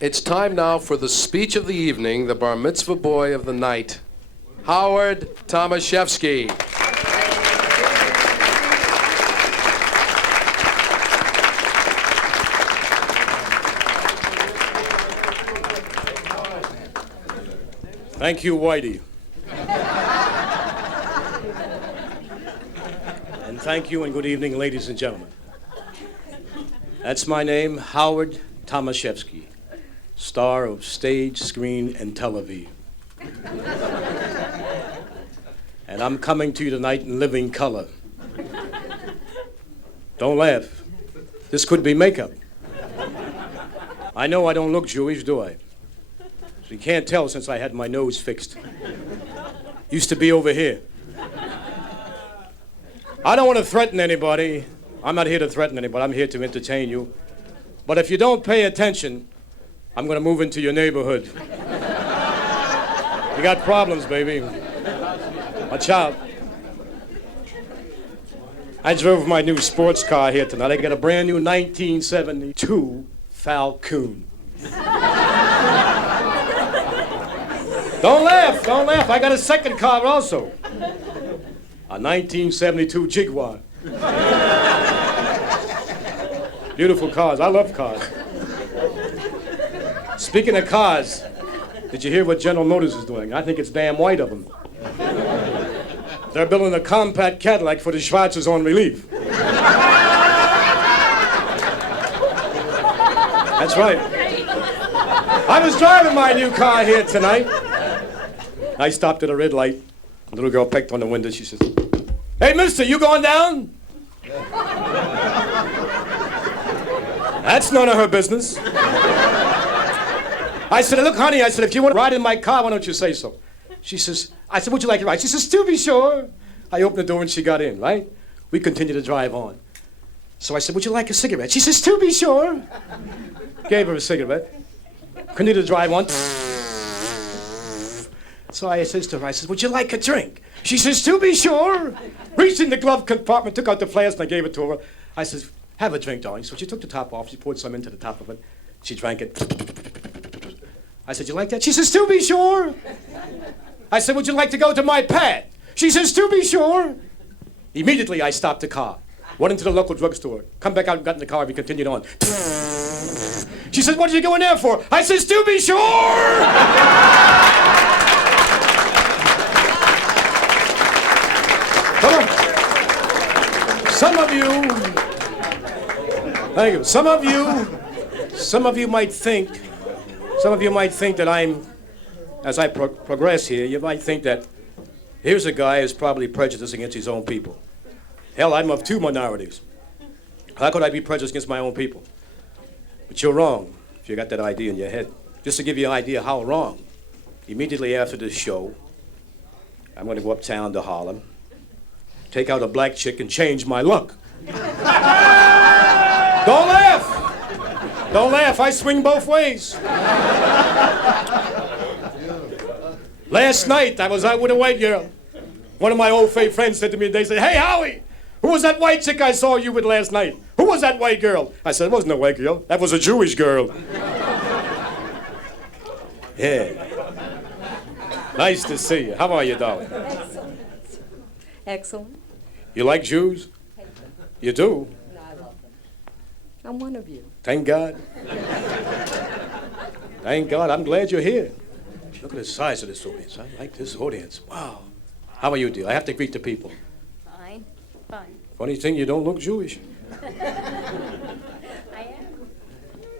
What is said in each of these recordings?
It's time now for the speech of the evening, the bar mitzvah boy of the night, Howard Thomashefsky. Thank you, Whitey. And thank you and good evening, ladies and gentlemen. That's my name, Howard Thomashefsky, star of stage, screen, and television. And I'm coming to you tonight in living color. Don't laugh. This could be makeup. I know I don't look Jewish, do I? You can't tell since I had my nose fixed. Used to be over here. I don't want to threaten anybody. I'm not here to threaten anybody. I'm here to entertain you. But if you don't pay attention, I'm going to move into your neighborhood. You got problems, baby. Watch out. I drove my new sports car here tonight. I got a brand new 1972 Falcon. Don't laugh, don't laugh. I got a second car also. A 1972 Jaguar. Beautiful cars. I love cars. Speaking of cars, did you hear what General Motors is doing? I think it's damn white of them. They're building a compact Cadillac for the Schwarzes on relief. That's right. I was driving my new car here tonight. I stopped at a red light. A little girl pecked on the window. She says, "Hey, mister, you going down?" That's none of her business. I said, "Look, honey," I said, "if you want to ride in my car, why don't you say so?" She says, I said, "Would you like to ride?" She says, "To be sure." I opened the door and she got in, right? We continued to drive on. So I said, "Would you like a cigarette?" She says, "To be sure." Gave her a cigarette. Continued to drive on. So I says to her, I says, "Would you like a drink?" She says, "To be sure." Reached in the glove compartment, took out the flask, and I gave it to her. I says, "Have a drink, darling." So she took the top off. She poured some into the top of it. She drank it. I said, "You like that?" She says, "To be sure." I said, "Would you like to go to my pad?" She says, "To be sure." Immediately, I stopped the car. Went into the local drugstore. Come back out and got in the car. We continued on. She says, "What did you go in there for?" I says, "To be sure." Some of you, thank you. Some of you might think that I'm, as I progress here, you might think that here's a guy who's probably prejudiced against his own people. Hell, I'm of two minorities. How could I be prejudiced against my own people? But you're wrong if you got that idea in your head. Just to give you an idea how wrong, immediately after this show, I'm going to go uptown to Harlem, take out a black chick and change my look. Don't laugh. Don't laugh. I swing both ways. Last night, I was out with a white girl. One of my old fake friends said to me, they said, "Hey, Howie, who was that white chick I saw you with last night? Who was that white girl?" I said, "It wasn't a white girl. That was a Jewish girl." Yeah. Nice to see you. How are you, darling? Excellent. Excellent. You like Jews? You do? No, I love them. I'm one of you. Thank God. Thank God. I'm glad you're here. Look at the size of this audience. I like this audience. Wow. How are you, dear? I have to greet the people. Fine. Fine. Funny thing, you don't look Jewish.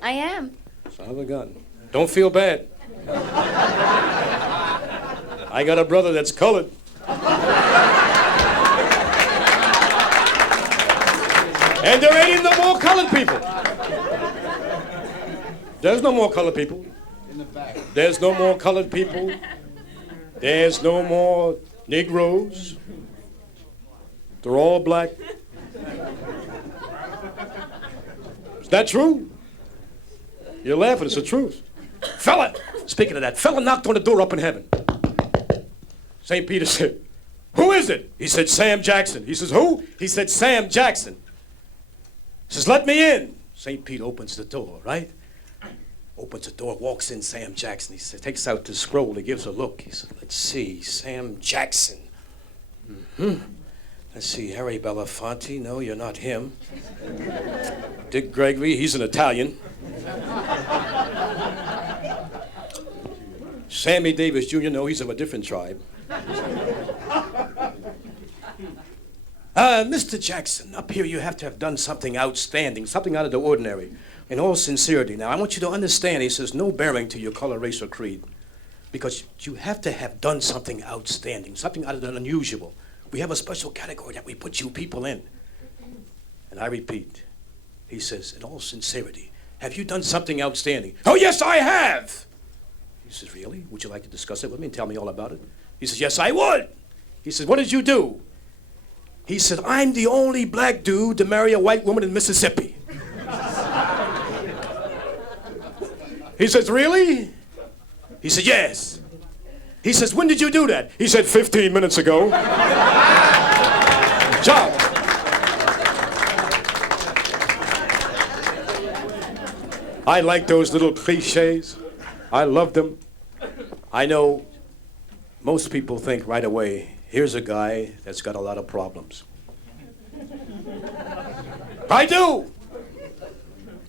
I am. Son of a gun. Don't feel bad. I got a brother that's colored. And there ain't no more colored people. There's no more colored people. In the back. There's no more colored people. There's no more Negroes. They're all black. Is that true? You're laughing, it's the truth. Fella, speaking of that, fella knocked on the door up in heaven. St. Peter said, "Who is it?" He said, "Sam Jackson." He says, "Who?" He said, "Sam Jackson." He says, "Let me in." St. Peter opens the door, right? opens the door, walks in Sam Jackson. He says, takes out the scroll, he gives a look. He said, let's see, Sam Jackson. Let's see, Harry Belafonte. No, you're not him. Dick Gregory, he's an Italian. Sammy Davis Jr., no, he's of a different tribe. Mr. Jackson, up here you have to have done something outstanding, something out of the ordinary. In all sincerity, now, I want you to understand, he says, no bearing to your color, race, or creed. Because you have to have done something outstanding, something out of the unusual. We have a special category that we put you people in. And I repeat, he says, in all sincerity, have you done something outstanding? Oh, yes, I have! He says, really? Would you like to discuss it with me and tell me all about it? He says, yes, I would. He says, what did you do? He said, I'm the only black dude to marry a white woman in Mississippi. He says, really? He said, yes. He says, when did you do that? He said, 15 minutes ago. Job. I like those little cliches. I love them. I know most people think right away, here's a guy that's got a lot of problems. I do.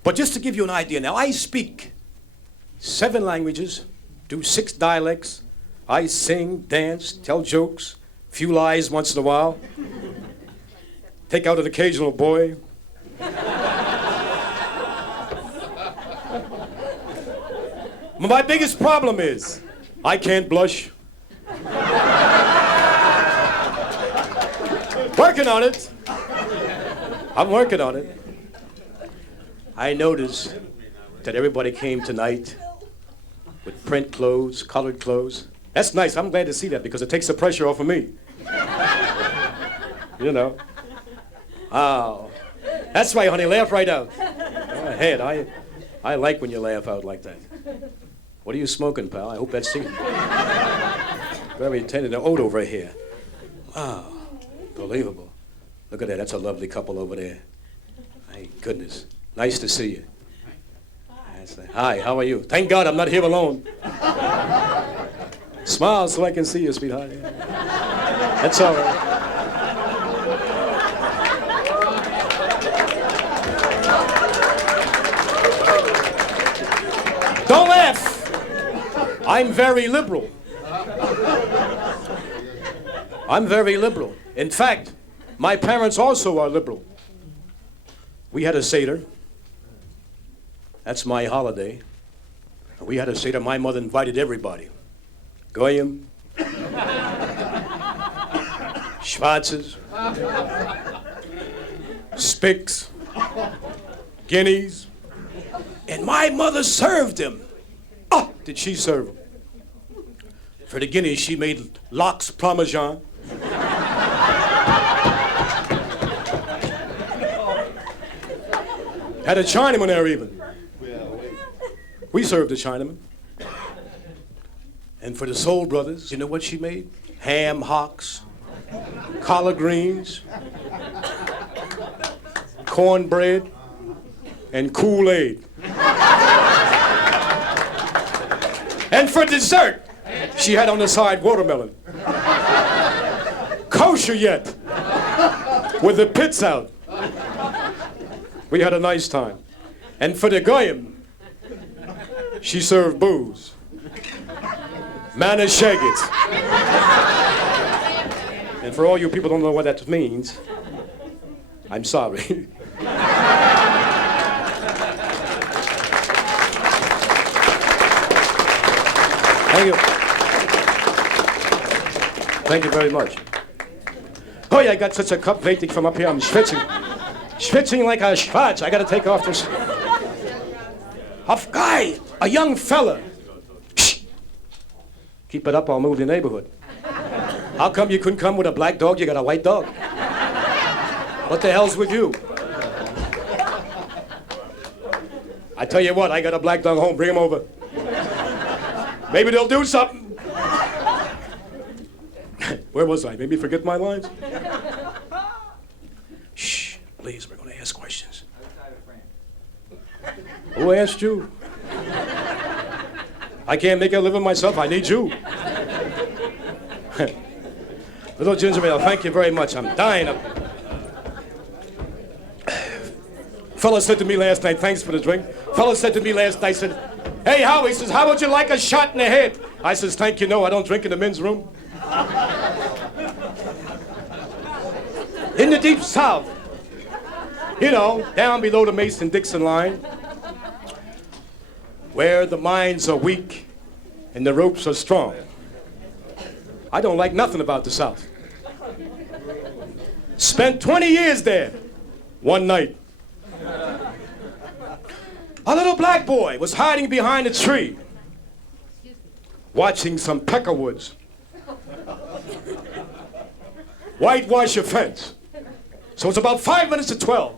But just to give you an idea, now I speak 7 languages, do 6 dialects. I sing, dance, tell jokes, few lies once in a while, take out an occasional boy. My biggest problem is I can't blush. Working on it. I'm working on it. I noticed that everybody came tonight with print clothes, colored clothes. That's nice. I'm glad to see that because it takes the pressure off of me. You know. Oh. That's right, honey. Laugh right out. Go ahead. I like when you laugh out like that. What are you smoking, pal? I hope that's very tender. Oat over here. Wow. Unbelievable. Look at that. That's a lovely couple over there. My goodness. Nice to see you. Hi, how are you? Thank God I'm not here alone. Smile so I can see you, sweetheart. That's all right. Don't laugh. I'm very liberal. I'm very liberal. In fact, my parents also are liberal. We had a Seder. That's my holiday. We had a Seder. My mother invited everybody. Goyim, Schwarzes, Spicks, Guineas, and my mother served them. Oh, did she serve them? For the Guineas, she made lox parmesan. Had a Chinaman there even. We served the Chinaman. And for the Soul Brothers, you know what she made? Ham hocks, collard greens, cornbread, and Kool-Aid. And for dessert, she had on the side watermelon. Kosher yet, with the pits out. We had a nice time. And for the Goyim, she served booze. Manashegit. And for all you people who don't know what that means, I'm sorry. Thank you. Thank you very much. Oh, yeah, I got such a cup waiting from up here. I'm schwitzing. Schwitzing like a schwarz. I got to take off this. A guy, a young fella. Keep it up, I'll move the neighborhood. How come you couldn't come with a black dog? You got a white dog. What the hell's with you? I tell you what, I got a black dog home. Bring him over. Maybe they'll do something. Where was I? Made me forget my lines? Shh, please, we're going to ask questions. Who asked you? I can't make a living myself. I need you. Little ginger ale, thank you very much. I'm dying of... Fella said to me last night, thanks for the drink. Fella said to me last night, said, hey, Howie, he says, how would you like a shot in the head? I says, thank you, no, I don't drink in the men's room. In the deep south, you know, down below the Mason-Dixon line, where the mines are weak and the ropes are strong. I don't like nothing about the South. Spent 20 years there, one night. A little black boy was hiding behind a tree, watching some peckerwoods whitewash a fence. So it's about 5 minutes to 12.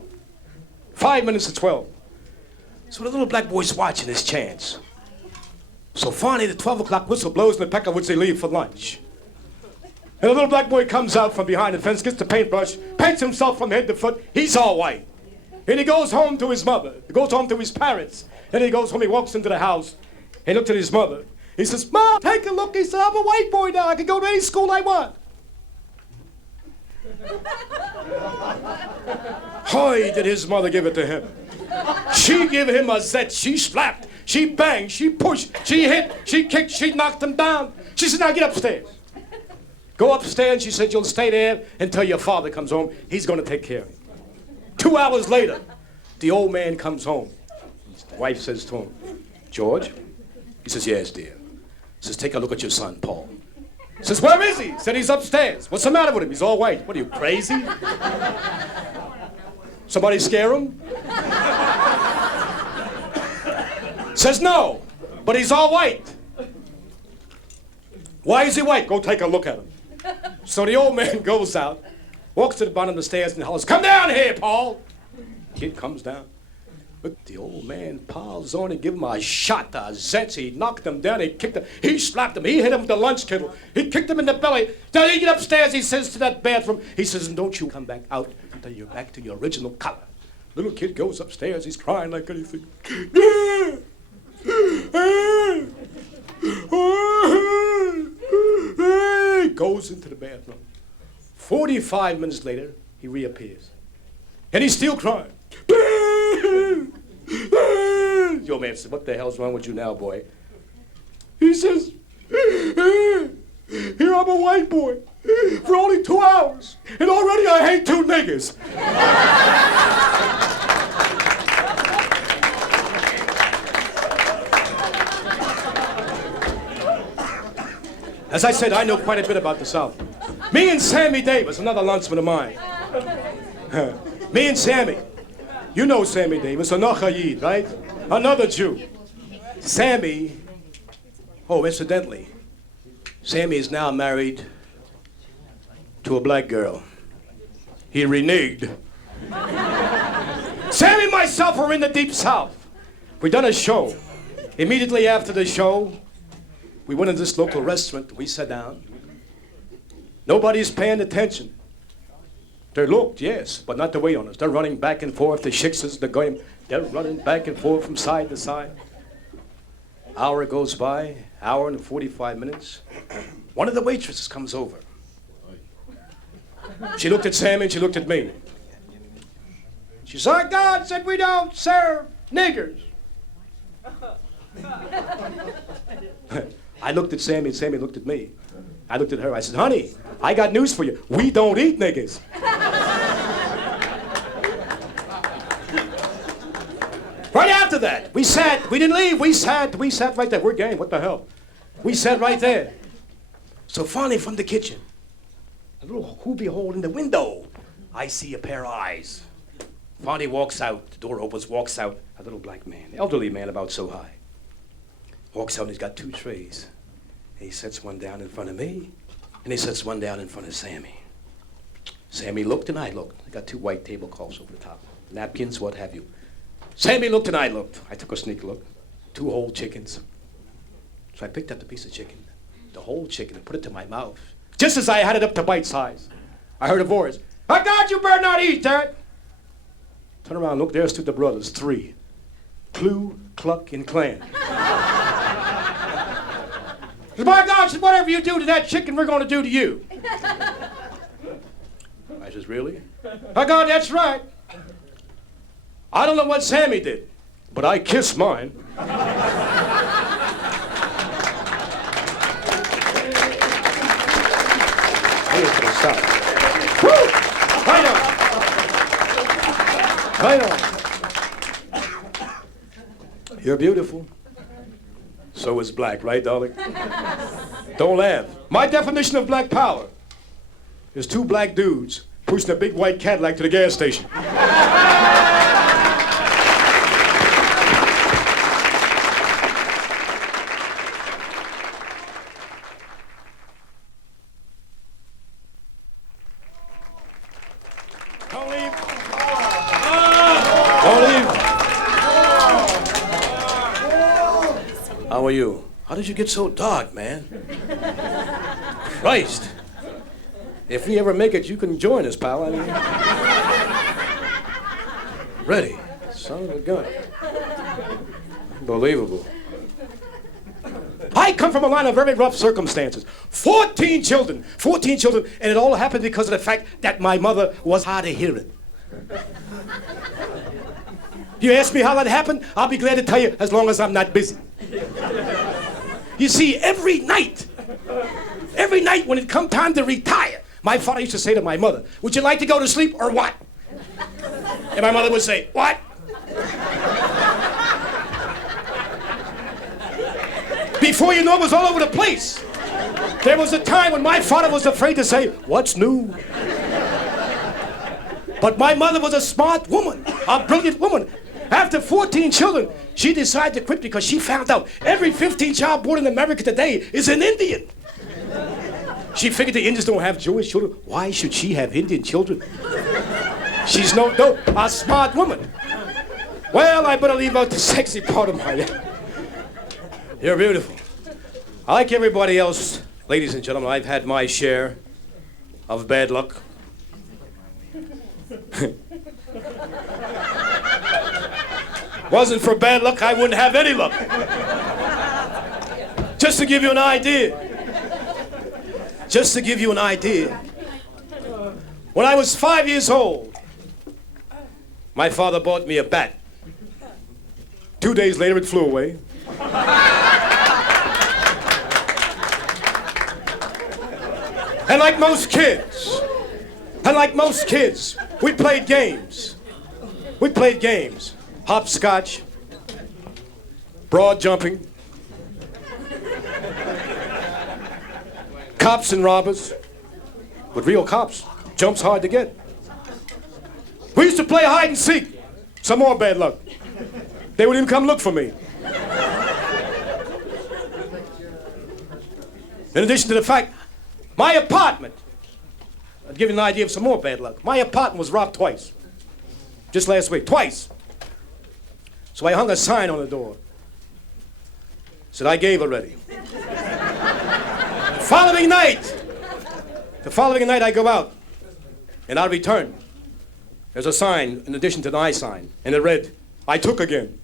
5 minutes to 12. So the little black boy's watching his chance. So finally the 12 o'clock whistle blows and the peckerwoods, they leave for lunch. And the little black boy comes out from behind the fence, gets the paintbrush, paints himself from head to foot. He's all white. And he goes home to his mother. He goes home to his parents. And he goes home, he walks into the house. He looks at his mother. He says, Mom, take a look. He said, I'm a white boy now. I can go to any school I want. Hoy, did his mother give it to him. She gave him a zet. She slapped. She banged. She pushed. She hit. She kicked. She knocked him down. She said, now get upstairs. Go upstairs. She said, you'll stay there until your father comes home. He's going to take care of you. 2 hours later, the old man comes home. The wife says to him, George? He says, yes, dear. He says, take a look at your son, Paul. He says, where is he? He said, he's upstairs. What's the matter with him? He's all white. What are you, crazy? Somebody scare him? Says, no, but he's all white. Why is he white? Go take a look at him. So the old man goes out, walks to the bottom of the stairs and hollers, come down here, Paul. Kid comes down. But the old man piles on and give him a shot, a zets. He knocked him down, he kicked him, he slapped him, he hit him with the lunch kettle, he kicked him in the belly. Then he get upstairs, he says to that bathroom, he says, and don't you come back out until you're back to your original color. Little kid goes upstairs, he's crying like anything. He goes into the bathroom. 45 minutes later, he reappears. And he's still crying. The old man said, what the hell's wrong with you now, boy? He says, here I'm a white boy for only 2 hours, and already I hate 2 niggers. As I said, I know quite a bit about the South. Me and Sammy Davis, another lunchman of mine. Me and Sammy. You know Sammy Davis, a Nachayid, right? Another Jew. Sammy, oh, incidentally, Sammy is now married to a black girl. He reneged. Sammy and myself are in the Deep South. We done a show. Immediately after the show, we went into this local restaurant. We sat down. Nobody's paying attention. They looked, yes, but not the way on us. They're running back and forth. The shiksas, the goyim, they're running back and forth from side to side. Hour goes by, hour and 45 minutes. One of the waitresses comes over. She looked at Sammy and she looked at me. She said, our God said we don't serve niggers. I looked at Sammy and Sammy looked at me. I looked at her. I said, honey, I got news for you. We don't eat niggers. Right after that, we didn't leave. We sat right there. We're game, what the hell? We sat right there. So finally from the kitchen, a little who behold in the window, I see a pair of eyes. Finally walks out, the door opens, walks out, a little black man, elderly man about so high. Walks out and he's got 2 trays. He sets one down in front of me, and he sets one down in front of Sammy. Sammy looked and I looked. I got 2 white tablecloths over the top, napkins, what have you. Sammy looked and I looked. I took a sneak look. 2 whole chickens. So I picked up the piece of chicken, the whole chicken, and put it to my mouth. Just as I had it up to bite size, I heard a voice. My God, you better not eat that. Turn around, look, there stood the brothers, 3. Clue, Cluck, and Clan. Says, by God, says, whatever you do to that chicken, we're going to do to you. I says, really? By God, that's right. I don't know what Sammy did, but I kissed mine. Stop. Woo! Right on. Right on. You're beautiful. So is black, right, darling? Don't laugh. My definition of black power is two black dudes pushing a big white Cadillac to the gas station. Don't leave. Don't leave. How are you? How did you get so dark, man? Christ. If we ever make it, you can join us, pal. I mean, ready. Son of a gun. Unbelievable. I come from a line of very rough circumstances. 14 children, and it all happened because of the fact that my mother was hard of hearing. You ask me how that happened? I'll be glad to tell you as long as I'm not busy. You see, every night when it come time to retire, my father used to say to my mother, would you like to go to sleep or what? And my mother would say, what? Before you know it was all over the place. There was a time when my father was afraid to say, what's new? But my mother was a smart woman, a brilliant woman. After 14 children, she decided to quit because she found out every 15th child born in America today is an Indian. She figured the Indians don't have Jewish children. Why should she have Indian children? She's a smart woman. Well, I better leave out the sexy part of my life. You're beautiful. Like everybody else, ladies and gentlemen, I've had my share of bad luck. Wasn't for bad luck, I wouldn't have any luck. Just to give you an idea. When I was 5 years old, my father bought me a bat. 2 days later, it flew away. And like most kids, we played games. Hopscotch, broad jumping, cops and robbers. With real cops, jumps hard to get. We used to play hide and seek. Some more bad luck. They wouldn't even come look for me. In addition to the fact, my apartment, I'll give you an idea of some more bad luck. My apartment was robbed twice. Just last week, twice. So I hung a sign on the door. Said, I gave already. The following night I go out, and I return. There's a sign in addition to the I sign, and it read, I took again.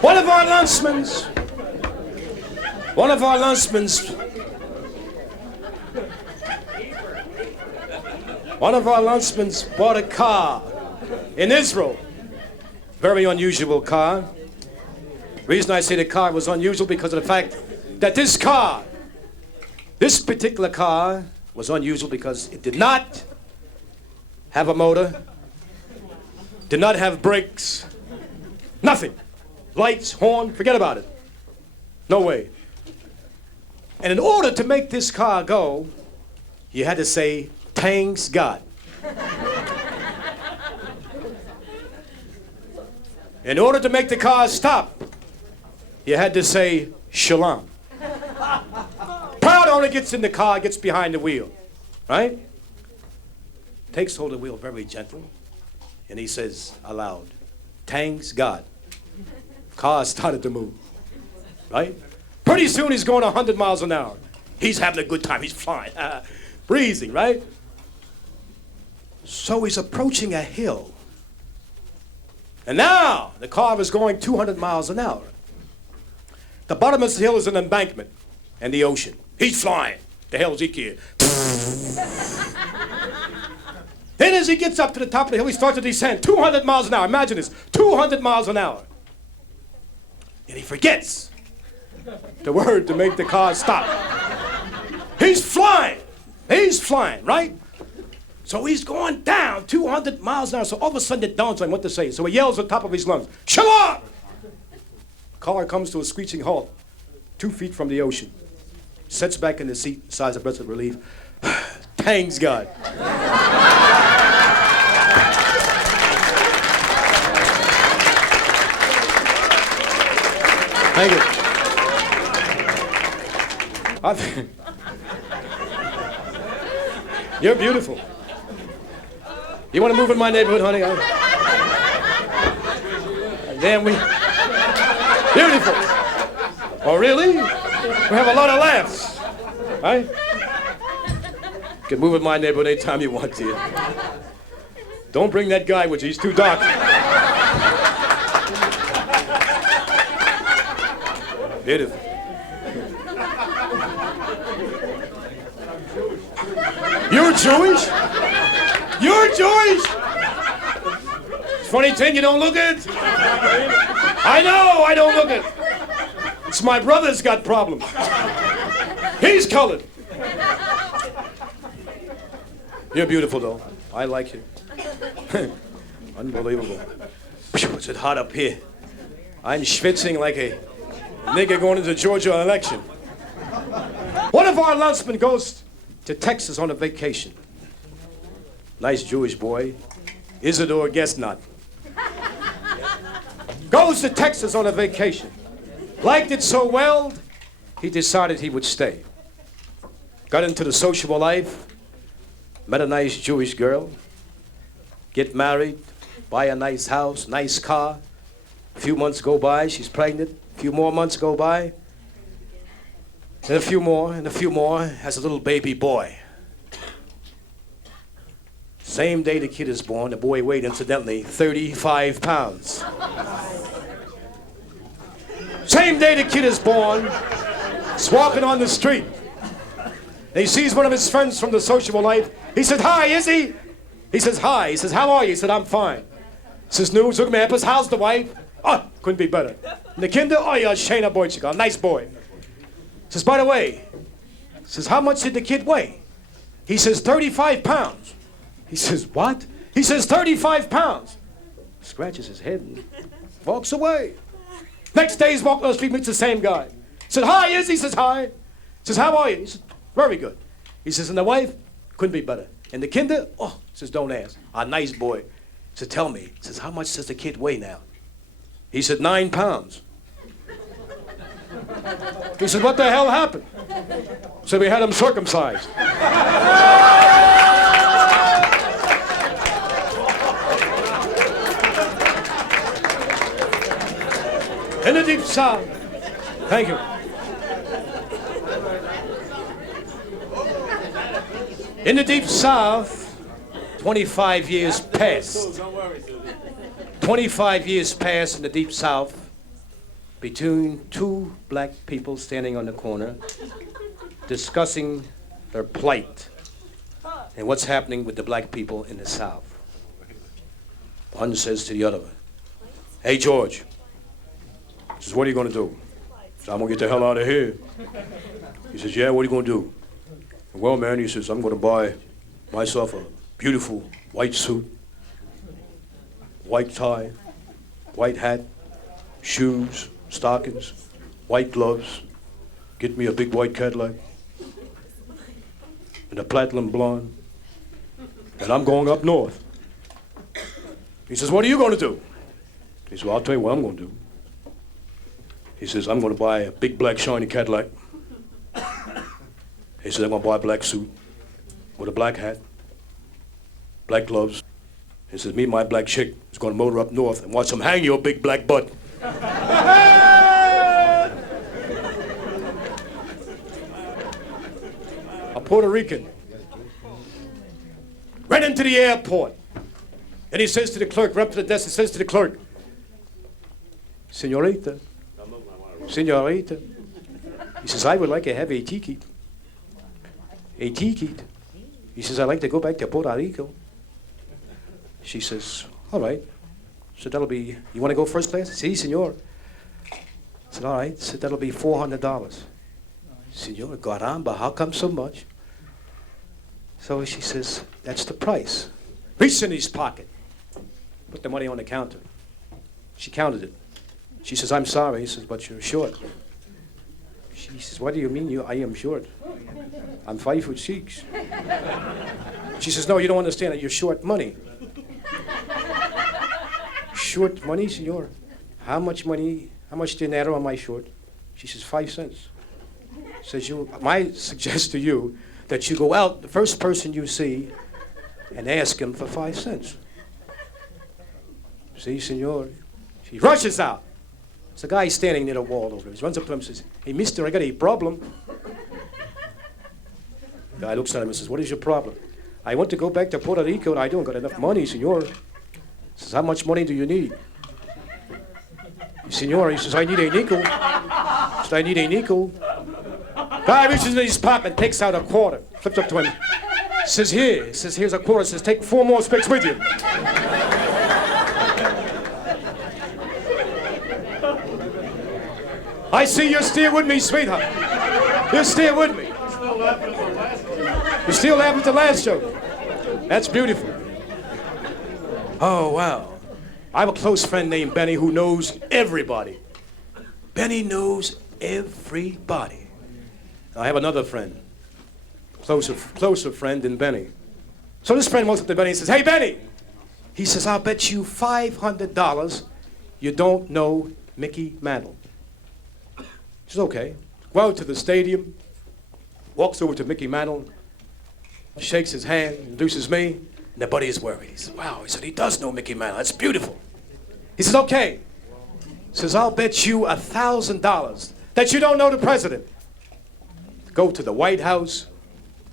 One of our lunchmen's bought a car in Israel. Very unusual car. The reason I say the car was unusual because of the fact that this particular car was unusual because it did not have a motor, did not have brakes, nothing. Lights, horn, forget about it. No way. And in order to make this car go, you had to say, thanks God. In order to make the car stop, you had to say, shalom. Proud owner gets in the car, gets behind the wheel, right? Takes hold of the wheel very gentle, and he says aloud, thanks God. Car started to move, right? Pretty soon he's going 100 miles an hour. He's having a good time, he's flying, breezing, right? So he's approaching a hill. And now the car is going 200 miles an hour. The bottom of the hill is an embankment and the ocean. He's flying. The hell's he kid? Then as he gets up to the top of the hill, he starts to descend 200 miles an hour. Imagine this, 200 miles an hour. And he forgets the word to make the car stop. He's flying. He's flying, right? So he's going down 200 miles an hour. So all of a sudden it dawns on him what to say. So he yells at the top of his lungs, "Shut up!" The car comes to a screeching halt 2 feet from the ocean. Sits back in the seat, sighs a breath of relief. Thanks God. Thank you. You're beautiful. You want to move in my neighborhood, honey? Damn, we... Beautiful. Oh, really? We have a lot of laughs. Right? You can move in my neighborhood anytime you want to. Don't bring that guy with you. He's too dark. Beautiful. You're Jewish? You're Jewish? Funny thing, you don't look it. I know, I don't look it. It's my brother's got problems. He's colored. You're beautiful, though. I like you. Unbelievable. It's it hot up here. I'm schwitzing like a nigga going into the Georgia election. One of our landsmen goes to Texas on a vacation. Nice Jewish boy. Isidore guess not. Goes to Texas on a vacation. Liked it so well, he decided he would stay. Got into the sociable life. Met a nice Jewish girl. Get married. Buy a nice house, nice car. A few months go by, she's pregnant. A few more months go by. And a few more, and a few more, has a little baby boy. Same day the kid is born, the boy weighed, incidentally, 35 pounds. Same day the kid is born, he's walking on the street. And he sees one of his friends from the sociable life. He said, "Hi, Izzy." He says, "Hi." He says, "How are you?" He said, "I'm fine." He says, "Nu, look me up. How's the wife?" "Oh, couldn't be better." And the kinder, "Oh, yeah, schöner Boychick, nice boy." He says, "By the way," he says, "how much did the kid weigh?" He says, 35 pounds. He says, "What?" He says, 35 pounds. Scratches his head and walks away. Next day he's walking on the street, meets the same guy. He says, "Hi, Izzy." He says, "Hi." He says, "How are you?" He says, "Very good." He says, "And the wife?" "Couldn't be better." "And the kinder?" "Oh," he says, "Don't ask. A nice boy." He says, "Tell me." He says, "How much does the kid weigh now?" He said, 9 pounds. He said, "What the hell happened?" He said, "We had him circumcised." In the deep south. Thank you. In the deep south, 25 years passed. 25 years passed in the deep south between two black people standing on the corner discussing their plight and what's happening with the black people in the south. One says to the other, "Hey, George," he says, "what are you going to do?" He says, "I'm going to get the hell out of here." He says, "Yeah, what are you going to do?" "Well, man," he says, "I'm going to buy myself a beautiful white suit, white tie, white hat, shoes, stockings, white gloves, get me a big white Cadillac, and a platinum blonde, and I'm going up north." He says, "What are you going to do?" He says, "Well, I'll tell you what I'm going to do." He says, "I'm going to buy a big black shiny Cadillac." He says, "I'm going to buy a black suit with a black hat, black gloves." He says, "Me and my black chick is going to motor up north and watch them hang your big black butt." A Puerto Rican Ran into the airport. And he says to the clerk, right up to the desk, he says to the clerk, Senorita, Senorita. He says, I would like to have a ticket. A ticket. He says, I'd like to go back to Puerto Rico. She says, all right. So that'll be, you want to go first class? Si, senor. I said, all right. So that'll be $400. Senor, caramba, how come so much? So she says, that's the price. Reached in his pocket. Put the money on the counter. She counted it. She says, I'm sorry. He says, but you're short. She says, what do you mean I am short? I'm 5'6". She says, no, you don't understand that you're short money. Short money, senor? How much money, how much dinero am I short? She says, 5 cents. Says, I suggest to you that you go out, the first person you see, and ask him for 5 cents. See, senor? She rushes out. There's a guy standing near the wall over there. He runs up to him and says, hey, mister, I got a problem. The guy looks at him and says, what is your problem? I want to go back to Puerto Rico and I don't got enough money, senor. He says, how much money do you need? Senor, he says, I need a nickel. He says, I need a nickel. Guy reaches into his pocket and takes out a quarter. Flips up to him. Says, here. He says, here's a quarter. Says, take 4 more sticks with you. I see you're still with me, sweetheart. You're still with me. You're still laughing at the last joke. That's beautiful. Oh, wow. I have a close friend named Benny who knows everybody. Benny knows everybody. I have another friend, closer friend than Benny. So this friend walks up to Benny and says, hey, Benny. He says, I'll bet you $500 you don't know Mickey Mantle. He says, okay. Go out to the stadium, walks over to Mickey Mantle, shakes his hand, introduces me, and the buddy is worried. He says, wow, he said, he does know Mickey Mantle. That's beautiful. He says, okay. He says, I'll bet you $1,000 that you don't know the president. Go to the White House,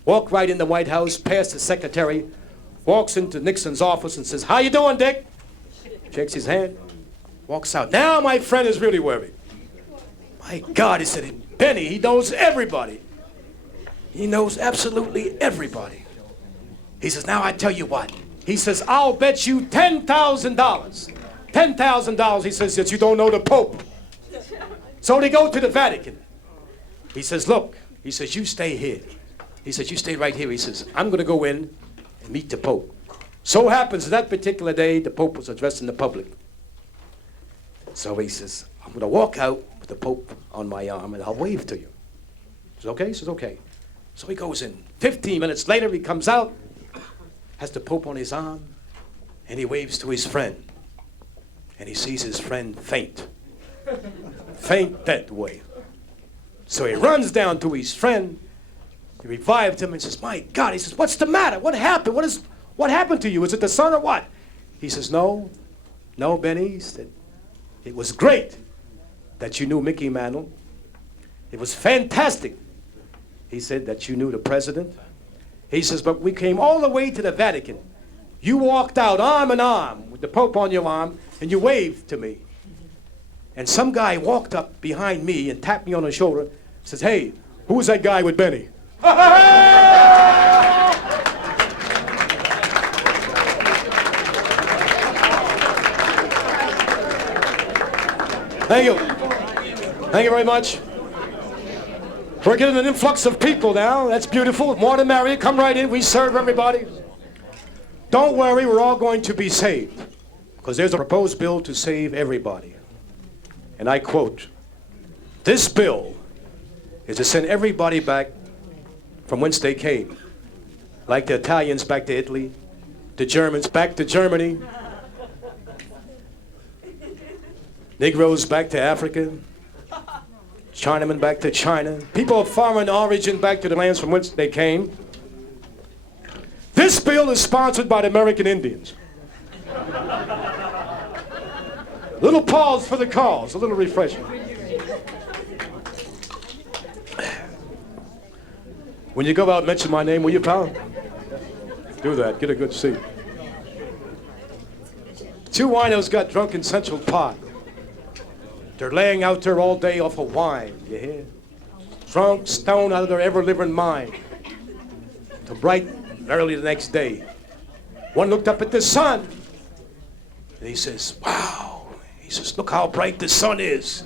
walk right in the White House, past the secretary, walks into Nixon's office and says, how you doing, Dick? Shakes his hand, walks out. Now my friend is really worried. My God, he said, Benny, he knows everybody. He knows absolutely everybody. He says, now I tell you what. He says, I'll bet you $10,000. $10,000, he says, that you don't know the Pope. So they go to the Vatican. He says, look, he says, you stay here. He says, you stay right here. He says, I'm going to go in and meet the Pope. So happens that particular day, the Pope was addressing the public. So he says, I'm going to walk out with the Pope on my arm and I'll wave to you. He says, okay? He says, okay. So he goes in. 15 minutes later, he comes out, has the Pope on his arm, and he waves to his friend. And he sees his friend faint. Faint that way. So he runs down to his friend. He revived him and says, my God. He says, what's the matter? What happened? What happened to you? Is it the sun or what? He says, no, Benny. He said, it was great that you knew Mickey Mantle. It was fantastic. He said that you knew the president. He says, but we came all the way to the Vatican. You walked out arm in arm with the Pope on your arm, and you waved to me. And some guy walked up behind me and tapped me on the shoulder, says, hey, who was that guy with Benny? Thank you. Thank you very much. We're getting an influx of people now. That's beautiful. More to marry. Come right in. We serve everybody. Don't worry. We're all going to be saved. Because there's a proposed bill to save everybody. And I quote, this bill is to send everybody back from whence they came. Like the Italians back to Italy, the Germans back to Germany, Negroes back to Africa, Chinamen back to China, people of foreign origin back to the lands from whence they came. This bill is sponsored by the American Indians. Little pause for the cause, a little refreshing. When you go out, mention my name, will you, pal? Do that. Get a good seat. Two winos got drunk in Central Park. They're laying out there all day off of wine, you hear? Drunk, stoned out of their ever-living mind. Till bright early the next day. One looked up at the sun. And he says, wow. He says, look how bright the sun is.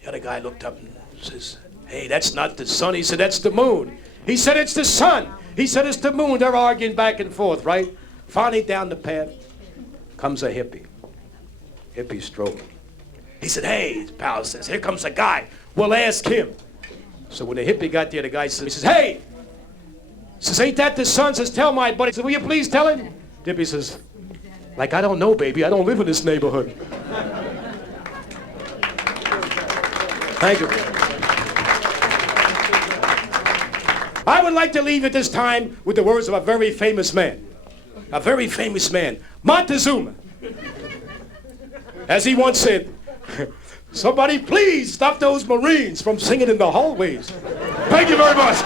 The other guy looked up and says, hey, that's not the sun. He said, that's the moon. He said, it's the sun. He said, it's the moon. They're arguing back and forth, right? Finally, down the path comes a hippie. Hippie strolling. He said, hey, his pal says, here comes a guy. We'll ask him. So when the hippie got there, the guy says, he says, hey. He says, ain't that the sun? Says, tell my buddy. He says, will you please tell him? The hippie says, like, I don't know, baby. I don't live in this neighborhood. Thank you. I would like to leave at this time with the words of a very famous man. A very famous man, Montezuma. As he once said, somebody please stop those Marines from singing in the hallways. Thank you very much.